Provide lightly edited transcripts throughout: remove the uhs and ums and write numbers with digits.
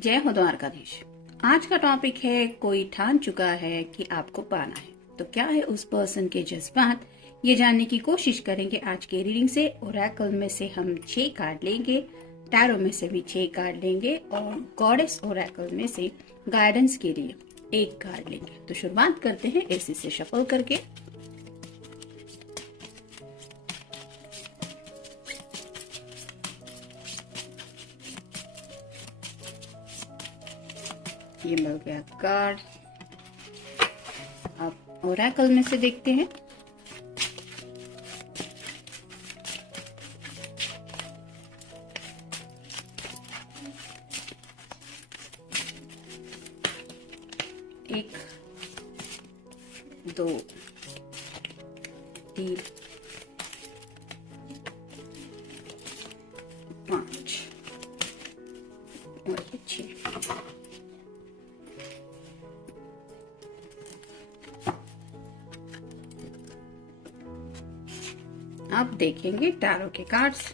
जय हो द्वारकाधीश। आज का टॉपिक है कोई ठान चुका है कि आपको पाना है, तो क्या है उस पर्सन के जज्बात, ये जानने की कोशिश करेंगे आज के रीडिंग से। ओरेकल में से हम 6 कार्ड लेंगे, टैरो में से भी 6 कार्ड लेंगे और गॉडेस ओरेकल में से गाइडेंस के लिए 1 कार्ड लेंगे। तो शुरुआत करते हैं एसी से शफल करके। ये मिल गया कार्ड। अब ओरेकल में से देखते हैं। एक, 2, 3, 5 और 6। अब देखेंगे टैरो के कार्ड्स।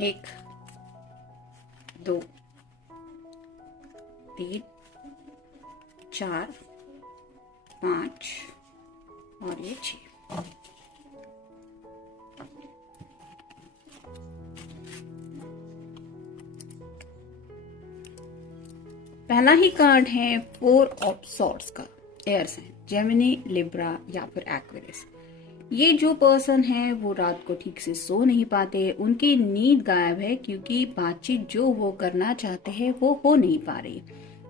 एक, 2, 3, 4, 5 और ये 6। पहला ही कार्ड है 4 ऑफ सॉर्ड्स का। एयर साइन, जेमिनी, लिब्रा या फिर एक्वेरियस। ये जो पर्सन है वो रात को ठीक से सो नहीं पाते, उनकी नींद गायब है क्योंकि बातचीत जो वो करना चाहते हैं वो हो नहीं पा रही।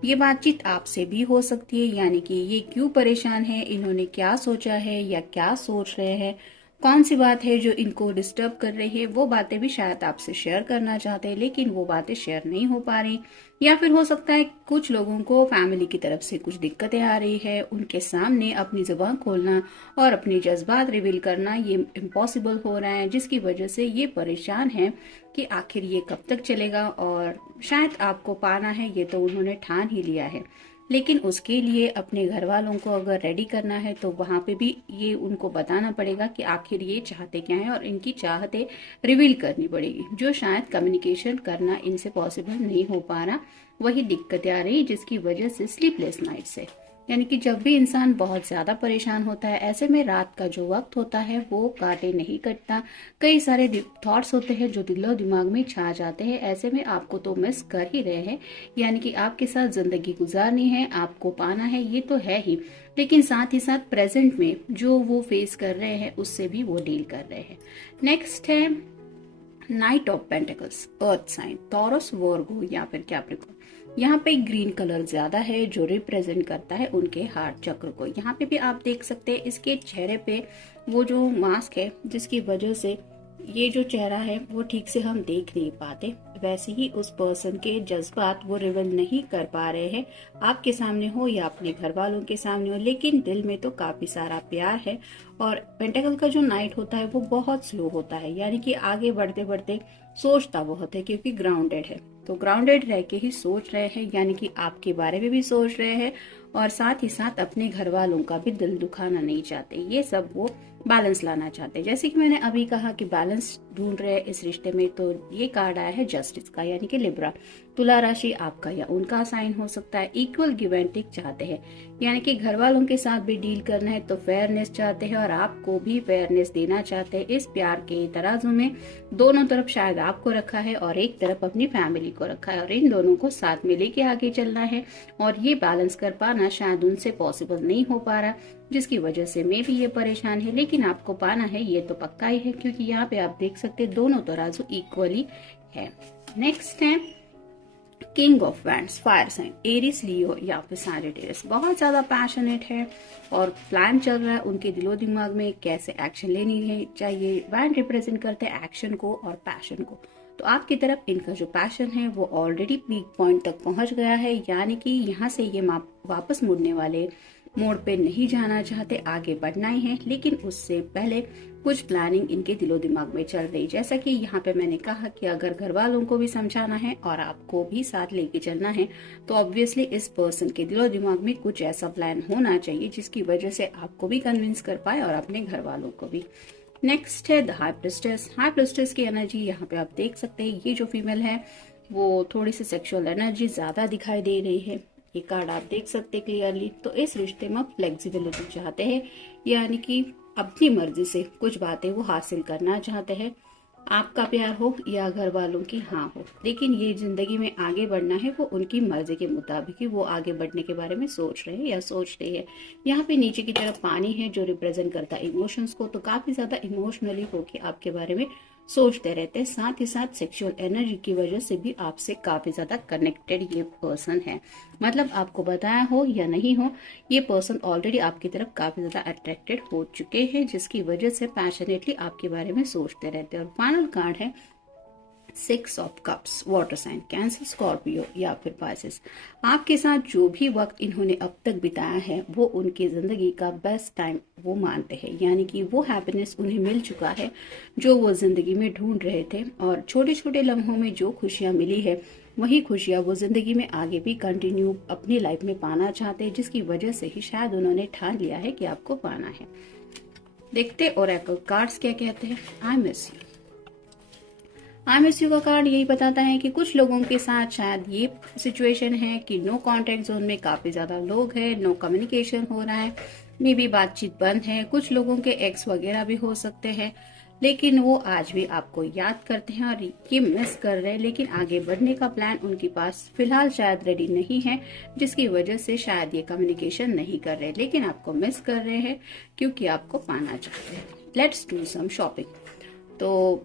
ये बातचीत आपसे भी हो सकती है, यानी कि ये क्यों परेशान है, इन्होंने क्या सोचा है या क्या सोच रहे हैं, कौन सी बात है जो इनको डिस्टर्ब कर रही है, वो बातें भी शायद आपसे शेयर करना चाहते हैं लेकिन वो बातें शेयर नहीं हो पा रही। या फिर हो सकता है कुछ लोगों को फैमिली की तरफ से कुछ दिक्कतें आ रही है, उनके सामने अपनी जुबान खोलना और अपने जज्बात रिवील करना ये इम्पॉसिबल हो रहा है, जिसकी वजह से ये परेशान है कि आखिर ये कब तक चलेगा। और शायद आपको पाना है ये तो उन्होंने ठान ही लिया है, लेकिन उसके लिए अपने घर वालों को अगर रेडी करना है तो वहां पे भी ये उनको बताना पड़ेगा कि आखिर ये चाहते क्या है और इनकी चाहते रिवील करनी पड़ेगी, जो शायद कम्युनिकेशन करना इनसे पॉसिबल नहीं हो पा रहा। वही दिक्कतें आ रही जिसकी वजह से स्लीपलेस नाइट्स है, यानी कि जब भी इंसान बहुत ज्यादा परेशान होता है ऐसे में रात का जो वक्त होता है वो काटे नहीं कटता। कई सारे थॉट्स होते हैं जो दिलो दिमाग में छा जाते हैं, ऐसे में आपको तो मिस कर ही रहे हैं, यानी कि आपके साथ जिंदगी गुजारनी है, आपको पाना है ये तो है ही, लेकिन साथ ही साथ प्रेजेंट में जो वो फेस कर रहे हैं उससे भी वो डील कर रहे हैं। नेक्स्ट है knight of pentacles, earth sign, Taurus, Virgo या फिर कैप्रिकॉर्न। यहाँ पे ग्रीन कलर ज्यादा है जो रिप्रेजेंट करता है उनके हार्ट चक्र को। यहाँ पे भी आप देख सकते हैं इसके चेहरे पे वो जो मास्क है जिसकी वजह से ये जो चेहरा है वो ठीक से हम देख नहीं पाते, वैसे ही उस पर्सन के जज्बात वो रिवील नहीं कर पा रहे हैं, आपके सामने हो या अपने घर वालों के सामने हो, लेकिन दिल में तो काफी सारा प्यार है। और पेंटेकल का जो नाइट होता है वो बहुत स्लो होता है, यानी कि आगे बढ़ते बढ़ते सोचता बहुत है क्योंकि ग्राउंडेड है, तो ग्राउंडेड रह के ही सोच रहे हैं, यानी कि आपके बारे में भी सोच रहे हैं और साथ ही साथ अपने घर वालों का भी दिल दुखाना नहीं चाहते। ये सब वो बैलेंस लाना चाहते हैं। जैसे कि मैंने अभी कहा कि बैलेंस ढूंढ रहे हैं इस रिश्ते में, तो ये कार्ड आया है जस्टिस का, यानी कि लिब्रा। तुला राशि आपका या उनका साइन हो सकता है। इक्वल गिव एंड टेक चाहते हैं, यानी कि घर वालों के साथ भी डील करना है तो फेयरनेस चाहते हैं और आपको भी फेयरनेस देना चाहते हैं। इस प्यार के तराजू में दोनों तरफ शायद आपको रखा है और एक तरफ अपनी फैमिली को रखा है और इन दोनों को साथ में लेके आगे चलना है और ये बैलेंस कर पाना शायद उनसे पॉसिबल नहीं हो पा रहा, जिसकी वजह से मैं भी ये परेशान है। लेकिन आपको पाना है ये तो पक्का ही है, क्योंकि यहाँ पे आप देख सकते हैं दोनों तराजू इक्वली है। नेक्स्ट है king of wands, fire sign, Aries, Leo या फिर सैजिटेरियस। बहुत ज्यादा पैशनेट है और प्लान चल रहा है उनके दिलो दिमाग में कैसे एक्शन लेनी है चाहिए। वैंड रिप्रेजेंट करते हैं एक्शन को और पैशन को, तो आपकी तरफ इनका जो पैशन है वो ऑलरेडी पीक पॉइंट तक पहुंच गया है, यानी कि यहाँ से ये वापस मुड़ने वाले मोड पे नहीं जाना चाहते, आगे बढ़ना ही है, लेकिन उससे पहले कुछ प्लानिंग इनके दिलो दिमाग में चल रही। जैसा कि यहाँ पे मैंने कहा कि अगर घर वालों को भी समझाना है और आपको भी साथ लेके चलना है तो ऑब्वियसली इस पर्सन के दिलो दिमाग में कुछ ऐसा प्लान होना चाहिए जिसकी वजह से आपको भी कन्विंस कर पाए और अपने घर वालों को भी। नेक्स्ट है the high priestess. High priestess की एनर्जी यहाँ पे आप देख सकते हैं, ये जो फीमेल है वो थोड़ी सी सेक्सुअल एनर्जी ज्यादा दिखाई दे रही है। ये कार्ड आप देख सकते हैं क्लियरली। तो इस रिश्ते में फ्लेक्सिबिलिटी चाहते हैं, यानी कि अपनी मर्जी से कुछ बातें वो हासिल करना चाहते हैं, आपका प्यार हो या घर वालों की हाँ हो, लेकिन ये जिंदगी में आगे बढ़ना है वो उनकी मर्जी के मुताबिक ही वो आगे बढ़ने के बारे में सोच रहे हैं या सोच रही है। यहाँ पे नीचे की तरफ पानी है जो रिप्रेजेंट करता है इमोशंस को, तो काफी ज्यादा इमोशनली होके आपके बारे में सोचते रहते हैं। साथ ही साथ सेक्सुअल एनर्जी की वजह से भी आपसे काफी ज्यादा कनेक्टेड ये पर्सन है। मतलब आपको बताया हो या नहीं हो, ये पर्सन ऑलरेडी आपकी तरफ काफी ज्यादा अट्रैक्टेड हो चुके हैं, जिसकी वजह से पैशनेटली आपके बारे में सोचते रहते हैं। और फाइनल कार्ड है 6 of cups, water sign, Cancer, Scorpio या फिर पाइसेस। आपके साथ जो भी वक्त इन्होंने अब तक बिताया है वो उनकी जिंदगी का बेस्ट टाइम वो मानते हैं, यानी कि वो हैप्पीनेस उन्हें मिल चुका है जो वो जिंदगी में ढूंढ रहे थे। और छोटे छोटे लम्हों में जो खुशियां मिली है वही खुशियां वो जिंदगी में आगे भी कंटिन्यू अपनी लाइफ में पाना चाहते हैं, जिसकी वजह से ही शायद उन्होंने ठान लिया है कि आपको पाना है। देखते ओरेकल कार्ड्स क्या कहते हैं। I miss you. I miss you का कार्ड यही बताता है कि कुछ लोगों के साथ शायद ये सिचुएशन है कि नो कांटेक्ट जोन में काफी ज्यादा लोग हैं, नो कम्युनिकेशन हो रहा है, मे बी बातचीत बंद है। कुछ लोगों के एक्स वगैरह भी हो सकते हैं, लेकिन वो आज भी आपको याद करते हैं और ये मिस कर रहे हैं, लेकिन आगे बढ़ने का प्लान उनके पास फिलहाल शायद रेडी नहीं है, जिसकी वजह से शायद ये कम्युनिकेशन नहीं कर रहे, लेकिन आपको मिस कर रहे हैं क्योंकि आपको पाना चाहते हैं। Let's do some shopping. तो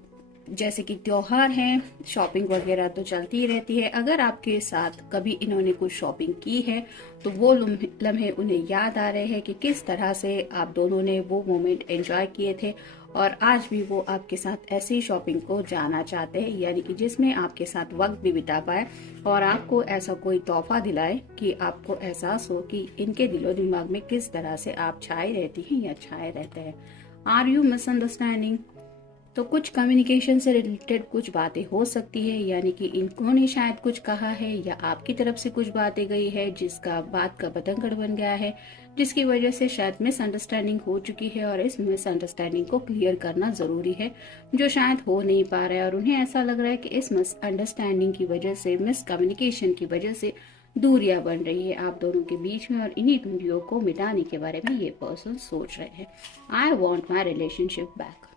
जैसे कि त्योहार है, शॉपिंग वगैरह तो चलती ही रहती है। अगर आपके साथ कभी इन्होंने कुछ शॉपिंग की है तो वो लम्हे उन्हें याद आ रहे हैं कि किस तरह से आप दोनों ने वो मोमेंट एंजॉय किए थे, और आज भी वो आपके साथ ऐसी शॉपिंग को जाना चाहते हैं, यानी कि जिसमें आपके साथ वक्त भी बिता पाए और आपको ऐसा कोई तोहफा दिलाए कि आपको एहसास हो कि इनके दिलो दिमाग में किस तरह से आप छाए रहती हैं या छाए रहते हैं। Are you misunderstanding? तो कुछ कम्युनिकेशन से रिलेटेड कुछ बातें हो सकती है, यानी कि इन्होंने शायद कुछ कहा है या आपकी तरफ से कुछ बातें गई है जिसका बात का बतंगड़ बन गया है, जिसकी वजह से शायद मिसअंडरस्टैंडिंग हो चुकी है और इस मिसअंडरस्टैंडिंग को क्लियर करना जरूरी है, जो शायद हो नहीं पा रहा है। और उन्हें ऐसा लग रहा है कि इस मिसअंडरस्टैंडिंग की वजह से, मिसकम्युनिकेशन की वजह से दूरियां बन रही है आप दोनों के बीच में, और इन्हीं दूरियों को मिटाने के बारे में ये पर्सन सोच रहे हैं। I want my relationship back.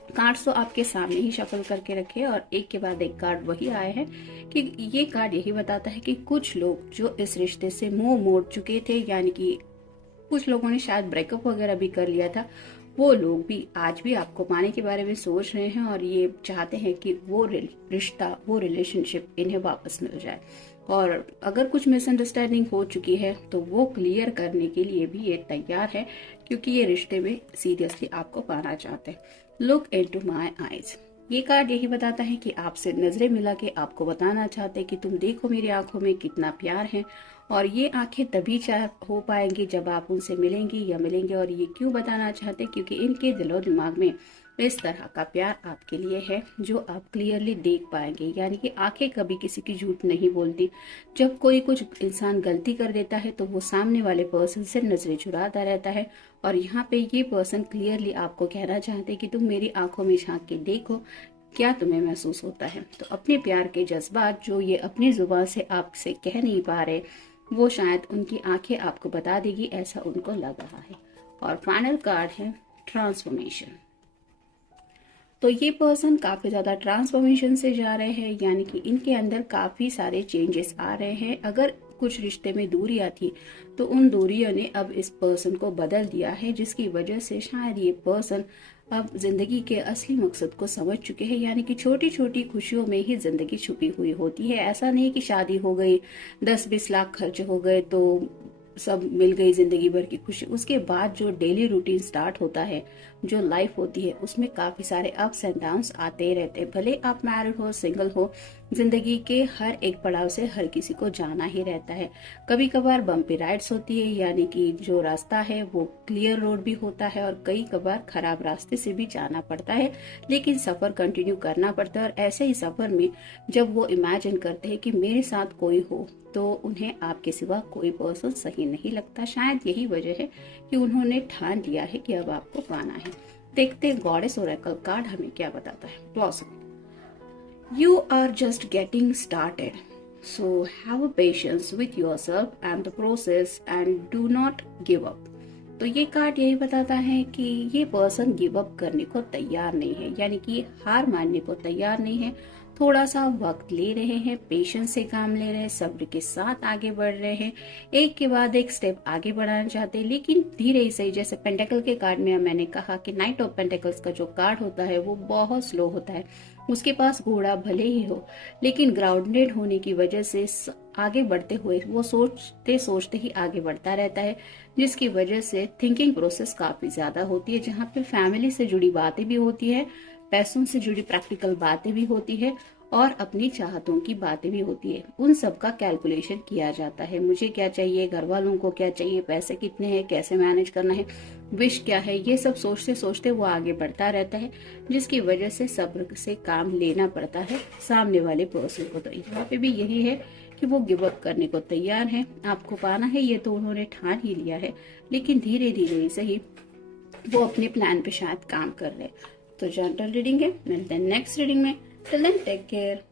Cards तो आपके सामने ही शफल करके रखे और एक के बाद एक कार्ड वही आए हैं कि ये कार्ड यही बताता है कि कुछ लोग जो इस रिश्ते से मुंह मोड़ चुके थे, यानी कि कुछ लोगों ने शायद ब्रेकअप वगैरह भी कर लिया था, वो लोग भी आज भी आपको पाने के बारे में सोच रहे हैं और ये चाहते हैं कि वो रिश्ता, वो रिलेशनशिप इन्हें वापस मिल जाए। और अगर कुछ मिसअंडरस्टैंडिंग हो चुकी है तो वो क्लियर करने के लिए भी ये तैयार है, क्योंकि ये रिश्ते में सीरियसली आपको पाना चाहते हैं। Look into my eyes. ये कार्ड यही बताता है कि आपसे नजरें मिला के आपको बताना चाहते हैं कि तुम देखो मेरी आंखों में कितना प्यार है, और ये आंखें तभी हो पाएंगी जब आप उनसे मिलेंगी या मिलेंगे। और ये क्यों बताना चाहते हैं? क्योंकि इनके दिलो दिमाग में इस तरह का प्यार आपके लिए है जो आप क्लियरली देख पाएंगे, यानी कि आंखें कभी किसी की झूठ नहीं बोलती। जब कोई कुछ इंसान गलती कर देता है तो वो सामने वाले पर्सन से नजरें चुराता रहता है, और यहाँ पे ये पर्सन क्लियरली आपको कहना चाहते हैं कि तुम मेरी आंखों में झांक के देखो, क्या तुम्हें महसूस होता है। तो अपने प्यार के जज्बात जो ये अपनी जुबान से आपसे कह नहीं पा रहे, वो शायद उनकी आंखें आपको बता देगी, ऐसा उनको लग रहा है। और फाइनल कार्ड है ट्रांसफॉर्मेशन। तो ये पर्सन काफी ज्यादा ट्रांसफॉर्मेशन से जा रहे हैं, यानी कि इनके अंदर काफी सारे चेंजेस आ रहे हैं। अगर कुछ रिश्ते में दूरियां थी तो उन दूरियों ने अब इस पर्सन को बदल दिया है, जिसकी वजह से शायद ये पर्सन अब जिंदगी के असली मकसद को समझ चुके हैं, यानी कि छोटी छोटी खुशियों में ही जिंदगी छुपी हुई होती है। ऐसा नहीं कि शादी हो गई, 10-20 लाख खर्च हो गए तो सब मिल गई जिंदगी भर की खुशी। उसके बाद जो डेली रूटीन स्टार्ट होता है, जो लाइफ होती है, उसमें काफी सारे अप्स एंड डाउन्स आते ही रहते हैं। भले आप मैरिड हो, सिंगल हो, जिंदगी के हर एक पड़ाव से हर किसी को जाना ही रहता है। कभी कभार बम्पी राइड्स होती है, यानी कि जो रास्ता है वो क्लियर रोड भी होता है और कई कभार खराब रास्ते से भी जाना पड़ता है, लेकिन सफर कंटिन्यू करना पड़ता है। और ऐसे ही सफर में जब वो इमेजिन करते हैं कि मेरे साथ कोई हो, तो उन्हें आपके सिवा कोई पर्सन सही नहीं लगता। शायद यही वजह है कि उन्होंने ठान लिया है कि अब आपको पाना है। देखते गॉडेस ओरेकल कार्ड हमें क्या बताता है। Blossom, you are just getting started, so have a patience with yourself and the process and do not give up। तो ये कार्ड यही बताता है कि ये पर्सन गिव अप करने को तैयार नहीं है, यानी कि हार मानने को तैयार नहीं है। थोड़ा सा वक्त ले रहे हैं, पेशेंस से काम ले रहे हैं, सब्र के साथ आगे बढ़ रहे हैं, एक के बाद एक स्टेप आगे बढ़ाना चाहते हैं, लेकिन धीरे ही सही। जैसे पेंटेकल के कार्ड में मैंने कहा कि नाइट ऑफ पेंटेकल्स का जो कार्ड होता है वो बहुत स्लो होता है। उसके पास घोड़ा भले ही हो, लेकिन ग्राउंडेड होने की वजह से आगे बढ़ते हुए वो सोचते सोचते ही आगे बढ़ता रहता है, जिसकी वजह से थिंकिंग प्रोसेस काफी ज्यादा होती है, जहाँ पे फैमिली से जुड़ी बातें भी होती है, पैसों से जुड़ी प्रैक्टिकल बातें भी होती है और अपनी चाहतों की बातें भी होती है। उन सब का कैलकुलेशन किया जाता है, मुझे क्या चाहिए, घर वालों को क्या चाहिए, पैसे कितने हैं, कैसे मैनेज करना है, विश क्या है, ये सब सोचते सोचते वो आगे बढ़ता रहता है, जिसकी वजह से सब्र से काम लेना पड़ता है सामने वाले पर्सन को। तो यहाँ पे भी यही है कि वो गिव अप करने को तैयार है। आपको पाना है ये तो उन्होंने ठान ही लिया है, लेकिन धीरे धीरे सही वो अपने प्लान पे शायद काम कर रहे हैं। तो जनरल रीडिंग है, मिलते हैं नेक्स्ट रीडिंग में। Till then take care.